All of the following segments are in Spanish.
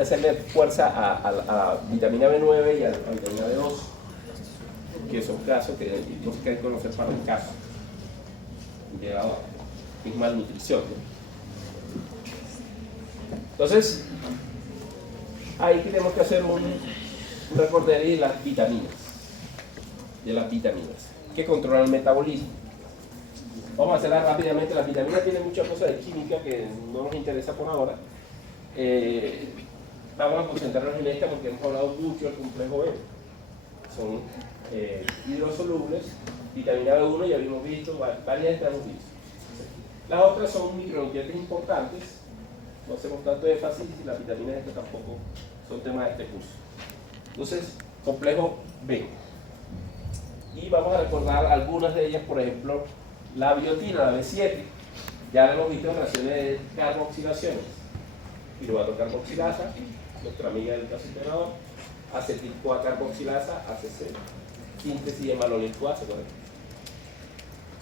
que hacerle fuerza a vitamina B9 y a vitamina B2, que son casos que no se quieren conocer para un caso de la malnutrición, ¿no? Entonces, ahí tenemos que hacer un recorderis de las vitaminas, que controlan el metabolismo. Vamos a hacerla rápidamente. Las vitaminas tienen muchas cosas de química que no nos interesa por ahora. Vamos a concentrarnos en esta porque hemos hablado mucho del complejo B. Son hidrosolubles, vitamina B1 ya habíamos visto, varias hemos visto. Las otras son micronutrientes importantes, no hacemos tanto énfasis y las vitaminas estas tampoco son temas de este curso. Entonces, complejo B. Y vamos a recordar algunas de ellas, por ejemplo, la biotina, la B7. Ya la hemos visto en relaciones de carboxilaciones. Piruvato carboxilasa, nuestra amiga del casinterador, acetil-CoA carboxilasa, ACC, síntesis de malonil-CoA, ¿se acuerdan?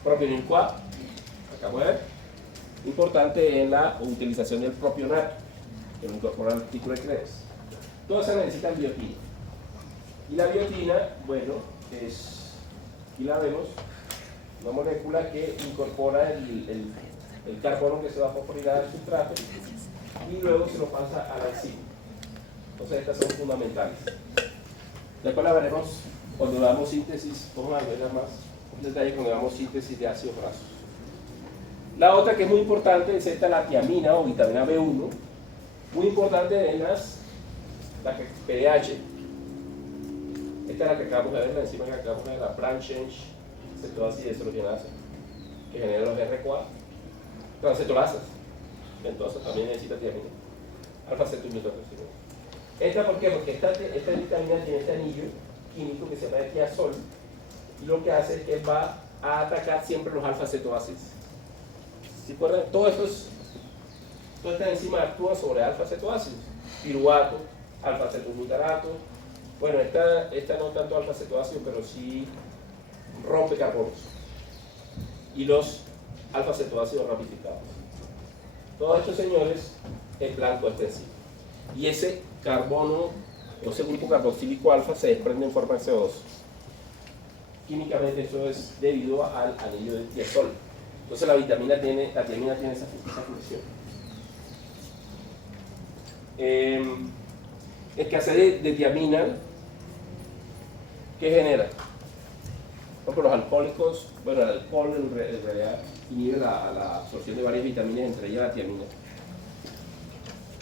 Propionil-CoA, acá pueden ver. Importante en la utilización del propionato, que lo incorpora al artículo de Krebs. Todas se necesitan biotina. Y la biotina, bueno, es, aquí la vemos, una molécula que incorpora el carbono que se va a fosforilar al sustrato y luego se lo pasa a la enzima. Entonces estas son fundamentales. Después la veremos cuando damos síntesis, vamos a ver más en detalle cuando damos síntesis de ácidos grasos. La otra que es muy importante es esta, la tiamina o vitamina B1, muy importante en la PDH. Esta es la que acabamos de ver, la enzima que acabamos de ver, la branch change cetoasa y deshidrogenasa, que genera los R4, transcetolasas, entonces también necesita tiamina, alfa-cetoaminotransferasa. ¿Esta por qué? Porque esta vitamina tiene este anillo químico que se llama tiazol y lo que hace es que va a atacar siempre los alfa-cetoácidos. ¿Sí recuerdan? Toda esta enzima actúa sobre alfa-cetoácidos, piruvato, alfa-cetoglutarato. Bueno, esta no tanto alfa-cetoácido, pero sí rompe carbonos y los alfa-cetoácidos ramificados. Todos estos señores es blanco esta enzima. Y ese carbono, o ese grupo carboxílico alfa se desprende en forma de CO2. Químicamente eso es debido al anillo del tiazol. Entonces la tiamina tiene esa función. Escasez de tiamina, ¿qué genera? Por ejemplo, los alcohólicos, bueno, el alcohol en realidad inhibe la absorción de varias vitaminas, entre ellas la tiamina.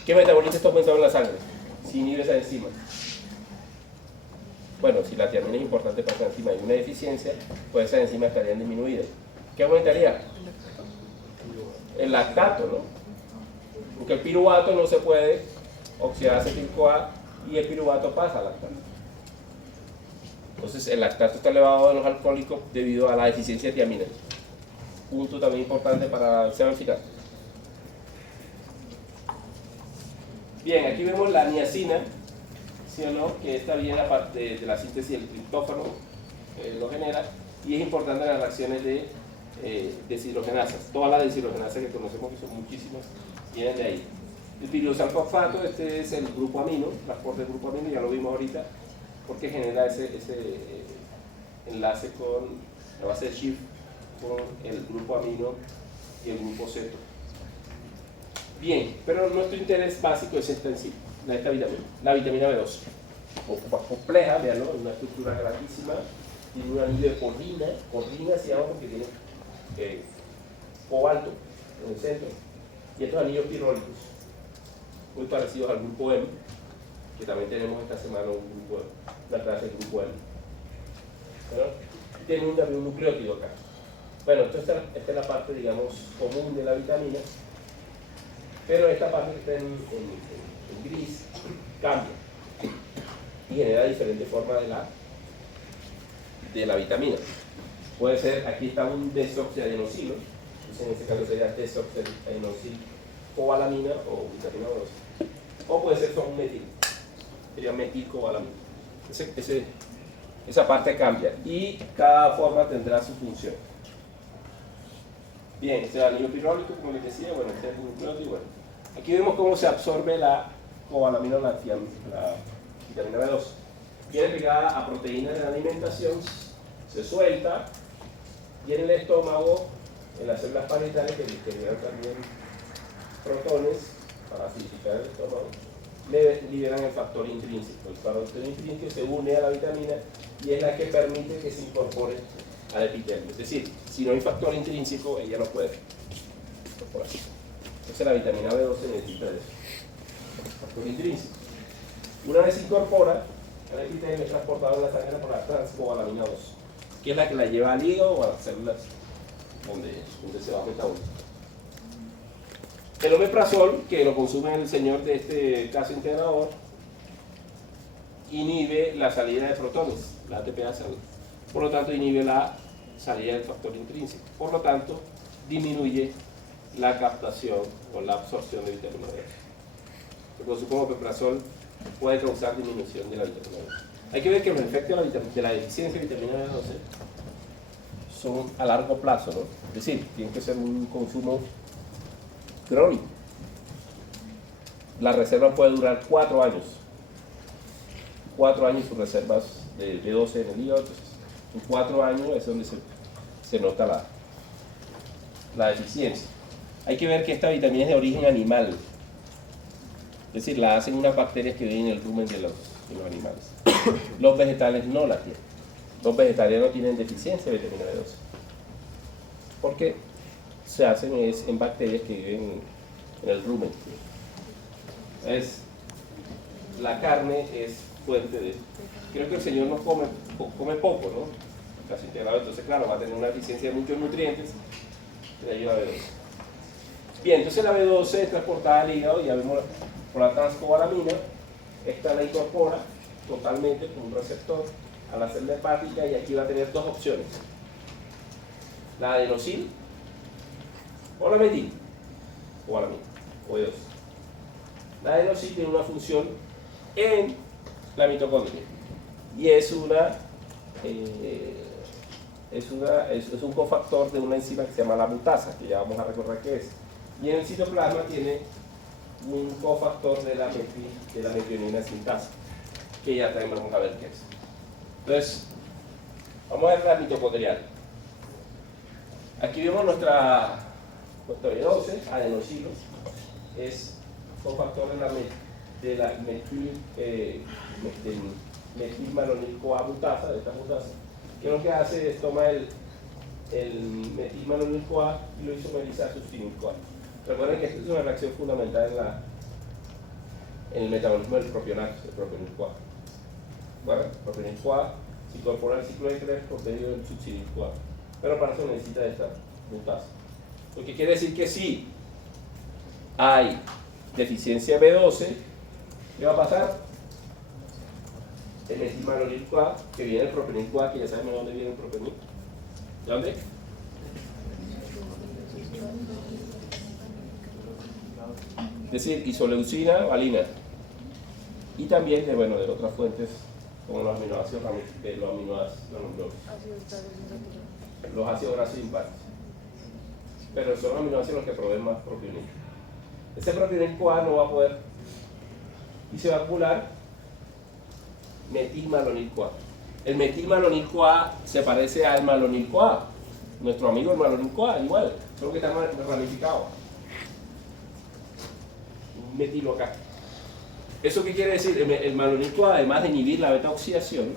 ¿Qué metabolita está aumentado en la sangre? Si inhibe esa enzima. Bueno, si la tiamina es importante para esa enzima y hay una deficiencia, pues esas enzimas estarían disminuidas. ¿Qué aumentaría? El lactato, ¿no? Porque el piruvato no se puede oxidar acetil-CoA y el piruvato pasa al lactato. Entonces el lactato está elevado en los alcohólicos debido a la deficiencia de tiamina. Punto también importante para el examen final. Bien, aquí vemos la niacina, ¿sí o no? Que esta viene la parte de la síntesis del triptófano, lo genera, y es importante en las reacciones de deshidrogenasas. Todas las deshidrogenasas que conocemos, que son muchísimas, vienen de ahí. El pirosalfosfato, este es el grupo amino, transporte del grupo amino, ya lo vimos ahorita, porque genera ese enlace con la base de Schiff, con el grupo amino y el grupo ceto. Bien, pero nuestro interés básico es esta enzima, esta vitamina, la vitamina B2. Compleja, veanlo, una estructura grandísima, tiene un anillo de corrina se llama porque tiene cobalto en el centro, y estos anillos pirólicos, muy parecidos al grupo M, que también tenemos esta semana una clase del grupo M. ¿Bueno? Tiene un nucleótido acá. Bueno, esta es la parte, digamos, común de la vitamina, pero esta parte que está en gris cambia y genera diferentes formas de la vitamina. Puede ser, aquí está un desoxiadenosilo, en este caso sería desoxiadenosil cobalamina o vitamina B2, o puede ser solo un metil, sería metilcobalamina. Esa parte cambia y cada forma tendrá su función. Bien, este es el anillo pirólico, como les decía, bueno, este es el nucleótido. Bueno, aquí vemos cómo se absorbe la transcobalamina, la vitamina B12. Viene pegada a proteínas de la alimentación, se suelta, y en el estómago, en las células parietales que liberan también protones para acidificar el estómago, liberan el factor intrínseco. El factor intrínseco se une a la vitamina y es la que permite que se incorpore al epitelio. Es decir, si no hay factor intrínseco, ella no puede incorporarse. Entonces la vitamina B12 necesita eso, factor intrínseco. Una vez se incorpora al epitelio, es transportado en la sangre por la transcobalamina 2, que es la que la lleva al hígado o a las células donde se va a metabolizar. El omeprazol, que lo consume el señor de este caso integrador, inhibe la salida de protones, la ATPase salud. Por lo tanto, inhibe la salida del factor intrínseco. Por lo tanto, disminuye la captación o la absorción de vitamina D. El consumo de omeprazol puede causar disminución de la vitamina D. Hay que ver que los efectos de la deficiencia de vitamina B12 son a largo plazo, ¿no? Es decir, tiene que ser un consumo crónico. La reserva puede durar 4 años. 4 años sus reservas de B12 en el hígado. Entonces, en 4 años es donde se nota la deficiencia. Hay que ver que esta vitamina es de origen animal. Es decir, la hacen unas bacterias que viven en el rumen de los animales. Los vegetales no la tienen. Los vegetarianos tienen deficiencia de vitamina B12. Porque se hacen en bacterias que viven en el rumen. La carne es fuente de... Creo que el Señor no come poco, ¿no? Casi integrado, entonces claro, va a tener una deficiencia de muchos nutrientes que le ayuda a B12. Bien, entonces la B12 es transportada al hígado, ya vemos por la transcobalamina. Esta la incorpora totalmente con un receptor a la célula hepática y aquí va a tener 2 opciones: la adenosil o la metil o la B2. La adenosil tiene una función en la mitocondria y es un cofactor de una enzima que se llama la mutasa, que ya vamos a recordar qué es. Y en el citoplasma tiene un cofactor de la metionina sintasa, que ya también vamos a ver qué es. Entonces, vamos a ver la mitocondrial. Aquí vemos nuestra B12, adenosilos, es cofactor de la metilmalonil-CoA mutasa, de esta mutasa, que lo que hace es tomar el metilmalonil-CoA y lo isomeriza a succinil-CoA. Recuerden que esta es una reacción fundamental en el metabolismo del propionato, el propionil-CoA. Bueno, el propionil-CoA se incorpora al ciclo de Krebs por medio del succinil-CoA, pero para eso necesita esta mutasa. Lo que quiere decir que si hay deficiencia B12, ¿qué va a pasar? El metilmalonil-CoA, que viene el propionil-CoA, que ya sabemos de dónde viene el propionil. ¿De dónde? Es decir, isoleucina, valina. Y también de otras fuentes como los aminoácidos, los ácidos grasos impares. Pero son aminoácidos los que proveen más propionil. Ese propionil-CoA no va a poder y se va a acumular metilmalonil-CoA. El metilmalonil-CoA se parece al malonil-CoA, nuestro amigo el malonil-CoA, igual, solo que está ramificado. Un metilo acá. ¿Eso qué quiere decir? El malonil-CoA, además de inhibir la beta-oxidación,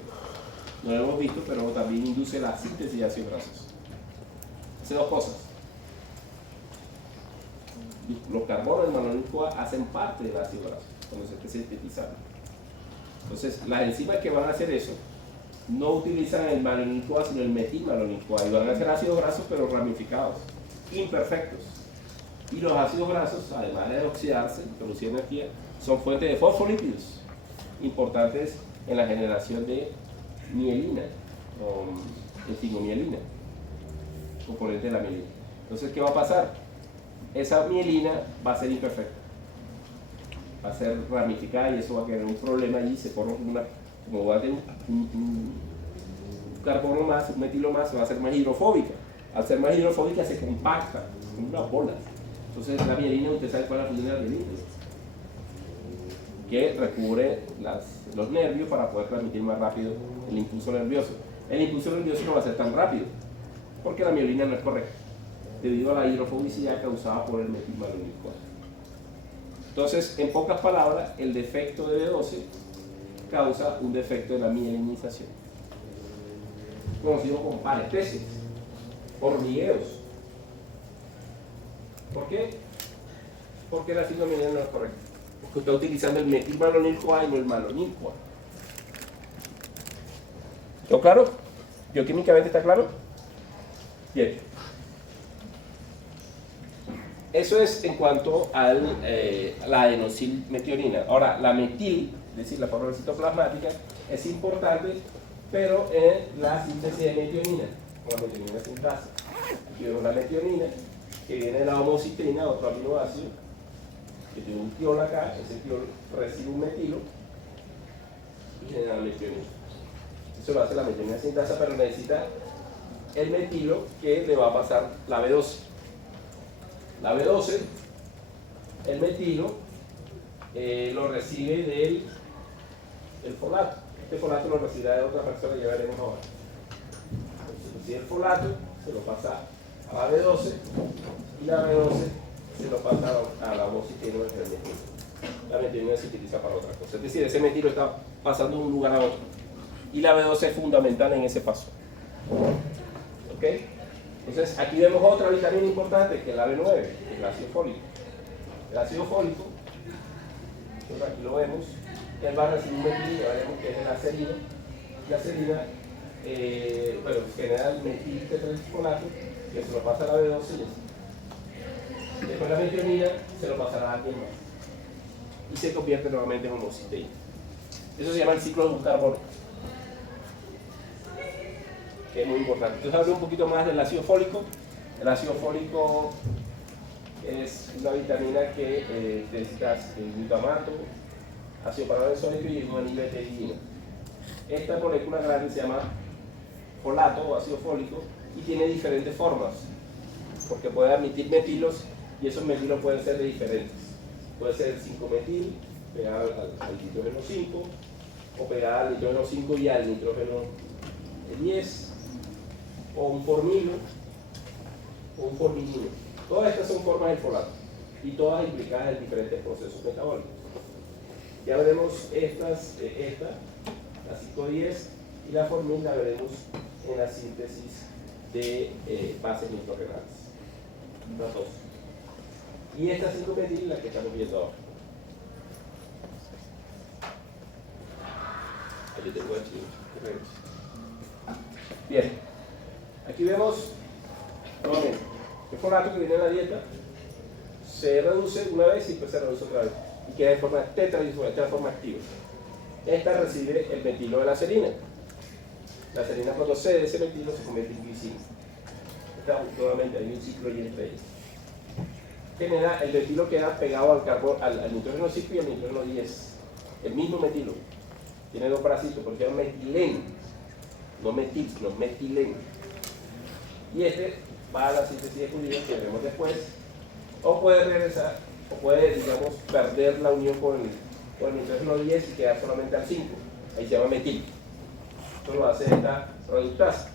no lo hemos visto, pero también induce la síntesis de ácidos grasos. Hace 2 cosas. Los carbonos del malonil-CoA hacen parte del ácido graso cuando se esté sintetizando. Entonces, las enzimas que van a hacer eso no utilizan el malonil-CoA, sino el metilmalonil-CoA, y van a hacer ácidos grasos, pero ramificados, imperfectos. Y los ácidos grasos, además de oxidarse y producir energía, son fuentes de fosfolípidos importantes en la generación de mielina, o enzimomielina, componente de la mielina. Entonces, ¿qué va a pasar? Esa mielina va a ser imperfecta, va a ser ramificada y eso va a crear un problema allí. Se forma como va a tener un carbono más, un metilo más, va a ser más hidrofóbica. Al ser más hidrofóbica se compacta como unas bolas. Entonces la mielina, usted sabe cuál es la función de la mielina. que recubre los nervios para poder transmitir más rápido el impulso nervioso. El impulso nervioso no va a ser tan rápido, porque la miolina no es correcta, debido a la hidrofobicidad causada por el metilmalonil-CoA. Entonces, en pocas palabras, el defecto de B12 causa un defecto de la mielinización, conocido como parestesias, hormigueos. ¿Por qué? Porque la fibromielina no es correcta. Porque está utilizando el metilmalonil-CoA y no el malonil-CoA. ¿Todo claro? ¿Bioquímicamente está claro? Bien. Eso es en cuanto a la adenosilmetionina. Ahora, la metil, es decir, la forma citoplasmática, es importante, pero en la síntesis de metionina, con la metionina sintasa. Aquí vemos la metionina, que viene de la homocitrina, otro aminoácido, que tiene un tiol acá, ese tiol recibe un metilo y genera la metionina. Eso lo hace la metionina sintasa, pero necesita el metilo que le va a pasar la B12. La B12, el metilo, lo recibe del folato. Este folato lo recibirá de otra persona, ya veremos ahora. Entonces, recibe el folato, se lo pasa a la B12 y la B12 se lo pasa a la homocitrina del metilo. La metionina se utiliza para otra cosa. Es decir, ese metilo está pasando de un lugar a otro. Y la B12 es fundamental en ese paso. ¿Ok? Entonces, aquí vemos otra vitamina importante, que es la B9, que es el ácido fólico. El ácido fólico, aquí lo vemos, él va a recibir un metil, ya veremos que es la serina. La serina, bueno, genera el metil tetraisfolato, que se lo pasa a la B12 y así. Después la metionina se lo pasará a alguien más. Y se convierte nuevamente en homocisteína. Eso se llama el ciclo de un carbono, que es muy importante. Entonces hablo un poquito más del ácido fólico. El ácido fólico es una vitamina que necesita glutamato, ácido paranónico y guanilbetidina. Esta molécula grande se llama folato o ácido fólico y tiene diferentes formas, porque puede admitir metilos y esos metilos pueden ser de diferentes. Puede ser el 5-metil, pegado al nitrógeno 5, o pegada al nitrógeno 5 y al nitrógeno 10, o un formilo, o un forminilo. Todas estas son formas del folato y todas implicadas en diferentes procesos metabólicos. Ya veremos esta, la 5-10 y la formil la veremos en la síntesis de bases nitrogenales. Las dos. Y esta 5-metil la que estamos viendo ahora. Aquí tengo aquí. Bien. Aquí vemos nuevamente el folato que viene en la dieta se reduce una vez y después se reduce otra vez y queda de forma tetradisulfida, esta es la forma activa. Esta recibe el metilo de la serina. La serina cuando cede ese metilo se convierte en glicina. Nuevamente hay un ciclo y entre ellos. El metilo queda pegado al nitrógeno 5 y al nitrógeno 10. El mismo metilo. Tiene dos parásitos porque es metileno. No metil, sino metileno. Y este va a la síntesis de Cunningham que veremos después, o puede regresar, o puede, digamos, perder la unión con el nitrógeno 10 y quedar solamente al 5. Ahí se llama metil. Esto lo hace esta reductasa.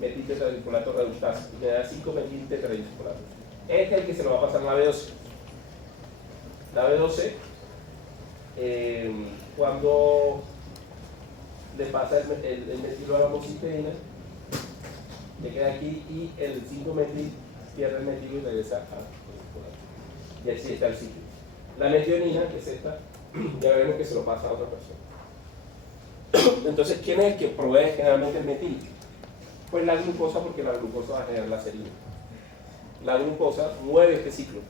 Metil tetradisulfolato reductasa. Y queda 5-metil tetradisulfolato. Este es el que se lo va a pasar a la B12. La B12, cuando le pasa el metilo a la homocisteína, le queda aquí y el 5-metil pierde el metilo y regresa a. Y así está el ciclo. La metionina, que es esta, ya veremos que se lo pasa a otra persona. Entonces, ¿quién es el que provee generalmente el metil? Pues la glucosa, porque la glucosa va a generar la serina. La glucosa mueve este ciclo,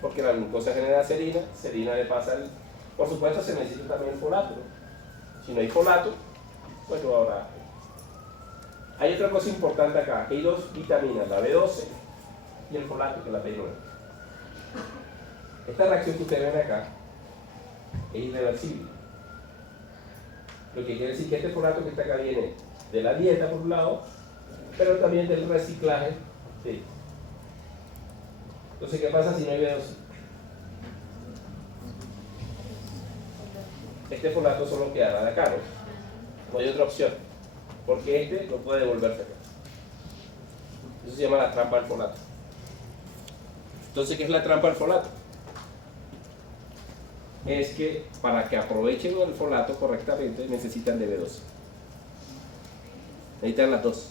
porque la glucosa genera serina, serina le pasa el. Por supuesto, se necesita también el folato, ¿no? Si no hay folato, pues no habrá. Hay otra cosa importante acá, que hay dos vitaminas, la B12 y el folato, que es la B9. Esta reacción que ustedes ven acá es irreversible. Lo que quiere decir que este folato que está acá viene de la dieta por un lado, pero también del reciclaje. Sí. Entonces, ¿qué pasa si no hay B12? este folato solo quedará de acá, ¿no? No hay otra opción, porque este no puede devolverse acá. Eso se llama la trampa del folato. Entonces, ¿qué es la trampa del folato? Es que para que aprovechen el folato correctamente necesitan de B12. Necesitan las dos.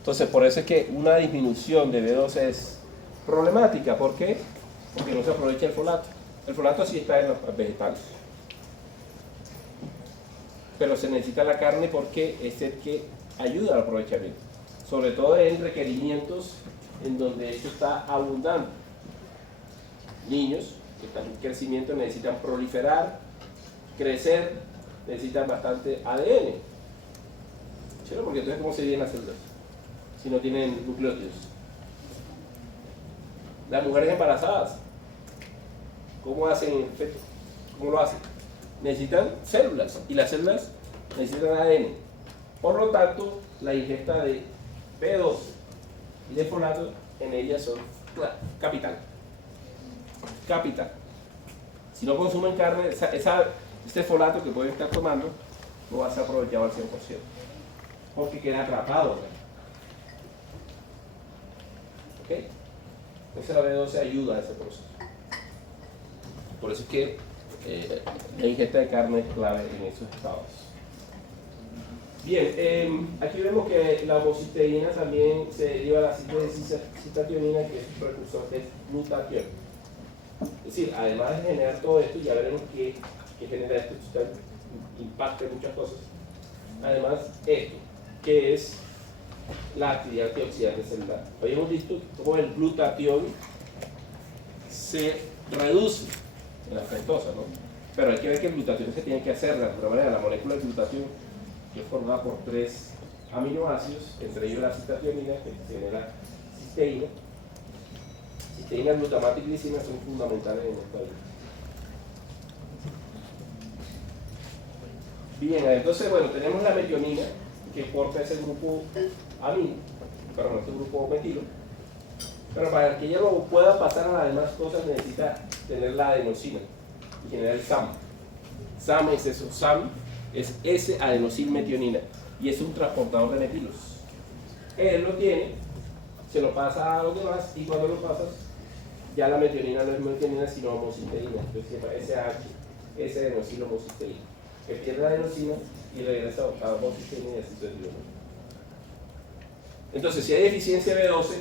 Entonces, por eso es que una disminución de B12 es problemática. ¿Por qué? Porque no se aprovecha el folato. El folato sí está en los vegetales. Pero se necesita la carne porque es el que ayuda al aprovechamiento. Sobre todo en requerimientos en donde esto está abundante. Niños que están en crecimiento necesitan proliferar, crecer, necesitan bastante ADN. ¿Sí? Porque entonces, ¿cómo se dividen las células si no tienen nucleótidos? Las mujeres embarazadas, ¿cómo hacen el feto? ¿Cómo lo hacen? Necesitan células y las células necesitan ADN. Por lo tanto, la ingesta de B12 y de folato en ellas son capital. Capital. Si no consumen carne, este folato que pueden estar tomando no va a ser aprovechado al 100%, porque queda atrapado. ¿Ok? Entonces la B12 ayuda a ese proceso. Por eso es que la ingesta de carne es clave en esos estados. Bien, aquí vemos que la homocisteína también se deriva de la síntesis de cistationina, que es un precursor de glutatión. Es decir, además de generar todo esto, ya veremos que genera esto, impacta en muchas cosas. Además, esto, que es la actividad antioxidante celular. Habíamos visto cómo el glutatión se reduce en la fructosa, ¿no? Pero hay que ver que el glutatión se tiene que hacer de alguna manera. La molécula de glutatión, que es formada por 3 aminoácidos, entre ellos la cistationina, que genera cisteína. Cisteína, glutamato y glicina son fundamentales en esta vida. Bien, entonces, bueno, tenemos la metionina, que porta ese grupo amino, perdón, este grupo metilo. Pero para que ella lo pueda pasar a las demás cosas necesita tener la adenosina y generar el SAM. SAM es eso, SAM es S-adenosilmetionina y es un transportador de metilos. Él lo tiene, se lo pasa a los demás y cuando lo pasas, ya la metionina no es metionina sino homocisteína. Entonces se llama SH, S-adenosilhomocisteína, que pierde la adenosina y regresa a homocisteína y así sucesivamente. Entonces, si hay deficiencia B12,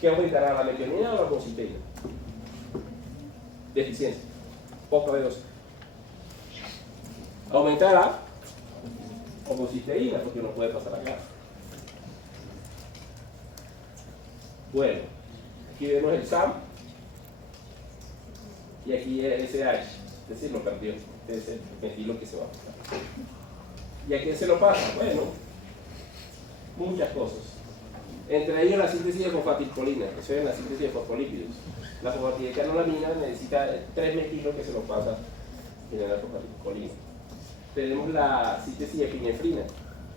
¿qué aumentará, la metionina o la homocisteína? Deficiencia, poca B12. Aumentará homocisteína porque no puede pasar acá. Bueno, aquí vemos el SAM y aquí el SH, es decir, lo perdió. Este es el metilo que se va a pasar. ¿Y a quién se lo pasa? Bueno, muchas cosas. Entre ellos la síntesis de fosfatilcolina, que se ve en la síntesis de fosfolípidos. La fosfatidecanolamina necesita 3 metilos que se lo pasa y genera fosfatilcolina. Tenemos la síntesis de epinefrina,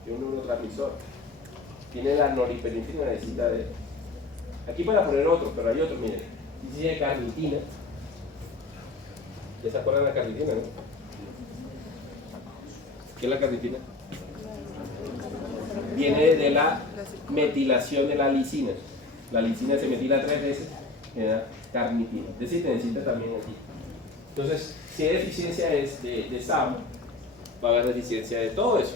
que es un neurotransmisor. Tiene la noripinefrina, necesita de... Aquí para poner otro, pero hay otro, miren. Síntesis de carnitina. ¿Ya se acuerdan de la carnitina, no? ¿Qué es la carnitina? Viene de la metilación de la lisina. La lisina se metila 3 veces, genera carnitina. Es decir, necesita también aquí. Entonces, si hay deficiencia de SAM, va a haber deficiencia de todo eso.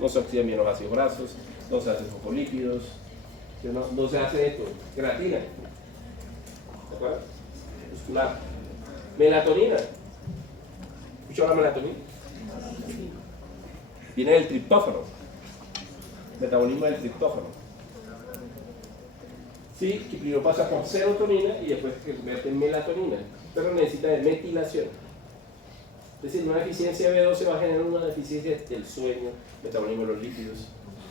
No se oxidan bien los ácidos grasos, no se hacen fosfolípidos, no se hace esto, creatina. ¿De acuerdo? Muscular. Melatonina. ¿Escuchó la melatonina? Viene del triptófano. Metabolismo del triptófano. Sí, que primero pasa por serotonina y después se convierte en melatonina, pero necesita de metilación. Es decir, una deficiencia de B12 va a generar una deficiencia del sueño, metabolismo de los lípidos,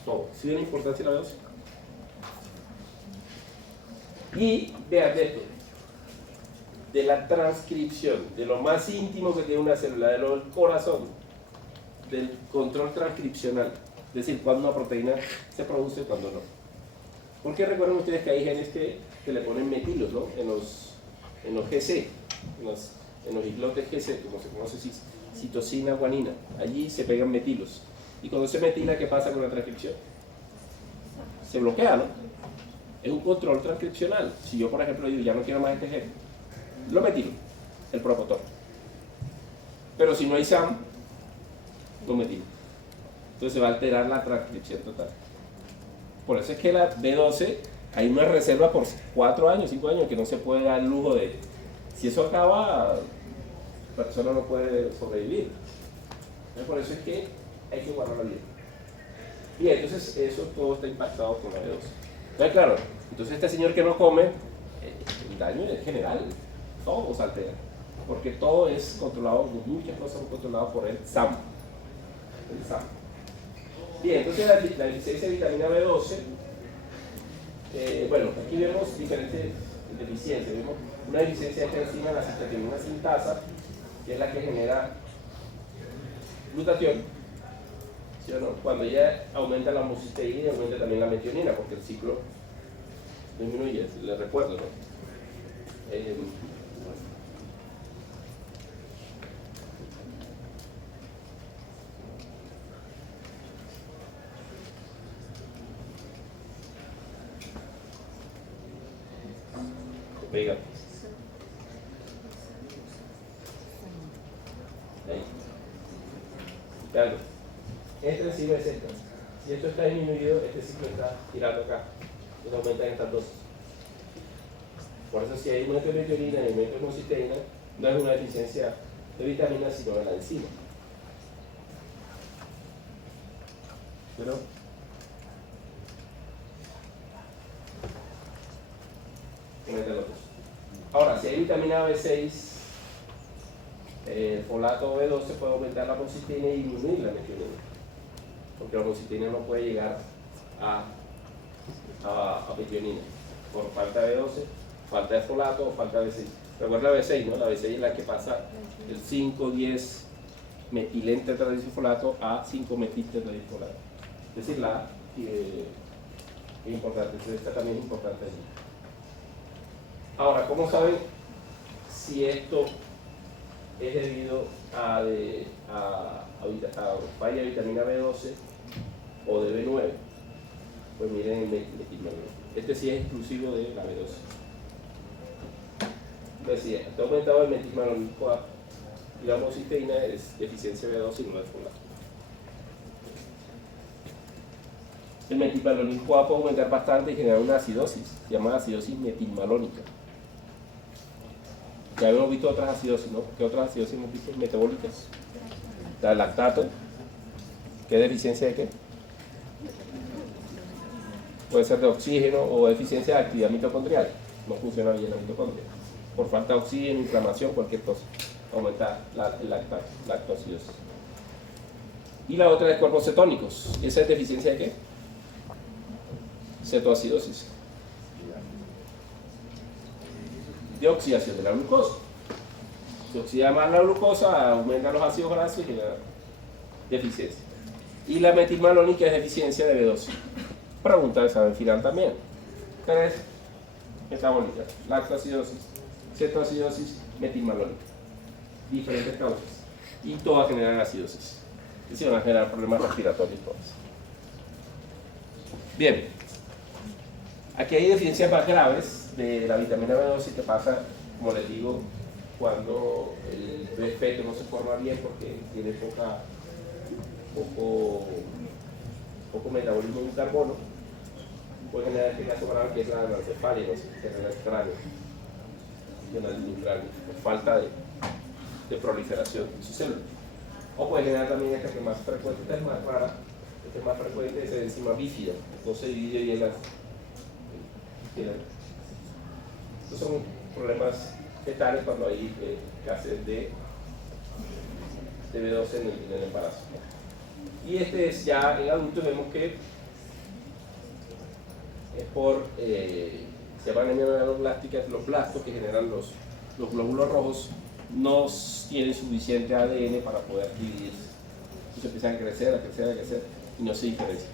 todo. ¿Sí ve la importancia de la B12? Y vean esto, de la transcripción, de lo más íntimo que tiene una célula, de lo del corazón, del control transcripcional. Es decir, cuando una proteína se produce y cuando no. Porque recuerden ustedes que hay genes que le ponen metilos, ¿no? En los GC, en los en los islotes que como se conoce, citosina, guanina, allí se pegan metilos. Y cuando se metila, ¿qué pasa con la transcripción? Se bloquea, ¿no? Es un control transcripcional. Si yo, por ejemplo, digo, ya no quiero más este gen, lo metilo, el propotor. Pero si no hay SAM, lo metilo. Entonces se va a alterar la transcripción total. Por eso es que la B12 hay una reserva por 4 años, 5 años, que no se puede dar el lujo de... Si eso acaba, la persona no puede sobrevivir. Entonces, por eso es que hay que guardarla bien. Y entonces eso todo está impactado por la B12. Entonces, claro, entonces este señor que no come, el daño es general, todo se altera. Porque todo es controlado, muchas cosas son controladas por el SAM. El SAM. Bien, entonces la deficiencia de vitamina B12, bueno, aquí vemos diferentes deficiencias. Vemos una deficiencia de esta enzima, la cistatinina sintasa, que es la que genera glutatión. ¿Sí o no? Cuando ya aumenta la homocisteína, aumenta también la metionina, porque el ciclo disminuye, les recuerdo, ¿no? Pega. Ahí. Claro. Este recibe es esto. Si esto está disminuido, este ciclo está girando acá. Entonces aumentan estas dos. Por eso si hay aumento de metionina y aumento de homocisteína, no es una deficiencia de vitaminas, sino de la enzima. ¿Pero? Ahora, si hay vitamina B6, el folato B12 puede aumentar la homocisteína y disminuir la metionina, porque la homocisteína no puede llegar a metionina por falta de B12, falta de folato o falta de B6. Recuerda la B6, ¿no? La B6 es la que pasa del 5,10 metilente-tetradisfolato a 5-metil-tetradisfolato. Es decir, la es importante, esta también es importante allí. Ahora, ¿cómo saben si esto es debido a falla de vitamina B12 o de B9? Pues miren el metilmalónico. Este sí es exclusivo de la B12. Decía, está aumentado el metilmalónico A y la homocisteína es deficiencia de B12 y no de folato. El metilmalónico A puede aumentar bastante y generar una acidosis, llamada acidosis metilmalónica. Ya hemos visto otras acidosis, ¿no? ¿Qué otras acidosis hemos visto? Metabólicas. La lactato. ¿Qué deficiencia de qué? Puede ser de oxígeno o deficiencia de actividad mitocondrial. No funciona bien la mitocondria. Por falta de oxígeno, inflamación, cualquier cosa. Aumenta la lactoacidosis. Y la otra es cuerpos cetónicos. ¿Esa es deficiencia de qué? Cetoacidosis. De oxidación de la glucosa. Se oxida más la glucosa, aumenta los ácidos grasos y genera deficiencia. Y la metilmalónica es deficiencia de B12. Pregunta de examen final también. 3 metabólicas, lactoacidosis, cetoacidosis, metilmalónica. Diferentes causas. Y todas generan acidosis. Es decir, van a generar problemas respiratorios todas. Bien. Aquí hay deficiencias más graves de la vitamina B12 que pasa, como les digo, cuando el feto no se forma bien porque tiene poco metabolismo de un carbono. Puede generar este caso grave que es la anencefalia, no sé, que genera el cráneo, por falta de proliferación de su célula. O puede generar también esta que es más frecuente, esta es más rara, esta es más frecuente, es la enzima bífida, no se divide bien las. Estos son problemas fetales cuando hay escasez de B12 en el embarazo. Y este es ya en adultos, vemos que es por, se llama anemia megaloblástica, los blastos que generan los glóbulos rojos no tienen suficiente ADN para poder dividirse. Entonces empiezan a crecer y no se diferencian.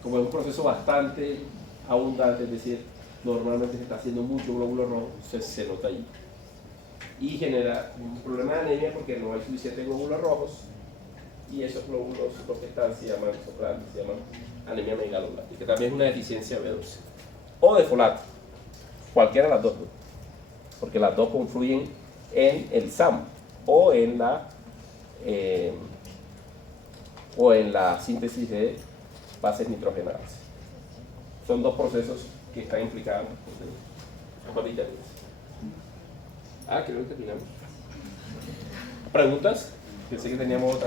Como es un proceso bastante abundante, es decir, normalmente se está haciendo mucho glóbulo rojo, se nota ahí. y genera un problema de anemia porque no hay suficientes glóbulos rojos, y esos glóbulos, los que están, se llaman anemia megaloblástica, que también es una deficiencia B12. O de folato, cualquiera de las dos, porque las dos confluyen en el SAM o en la síntesis de bases nitrogenadas. Son dos procesos que están implicados en ambas vitaminas. Creo que terminamos. ¿Preguntas? Pensé que teníamos otras.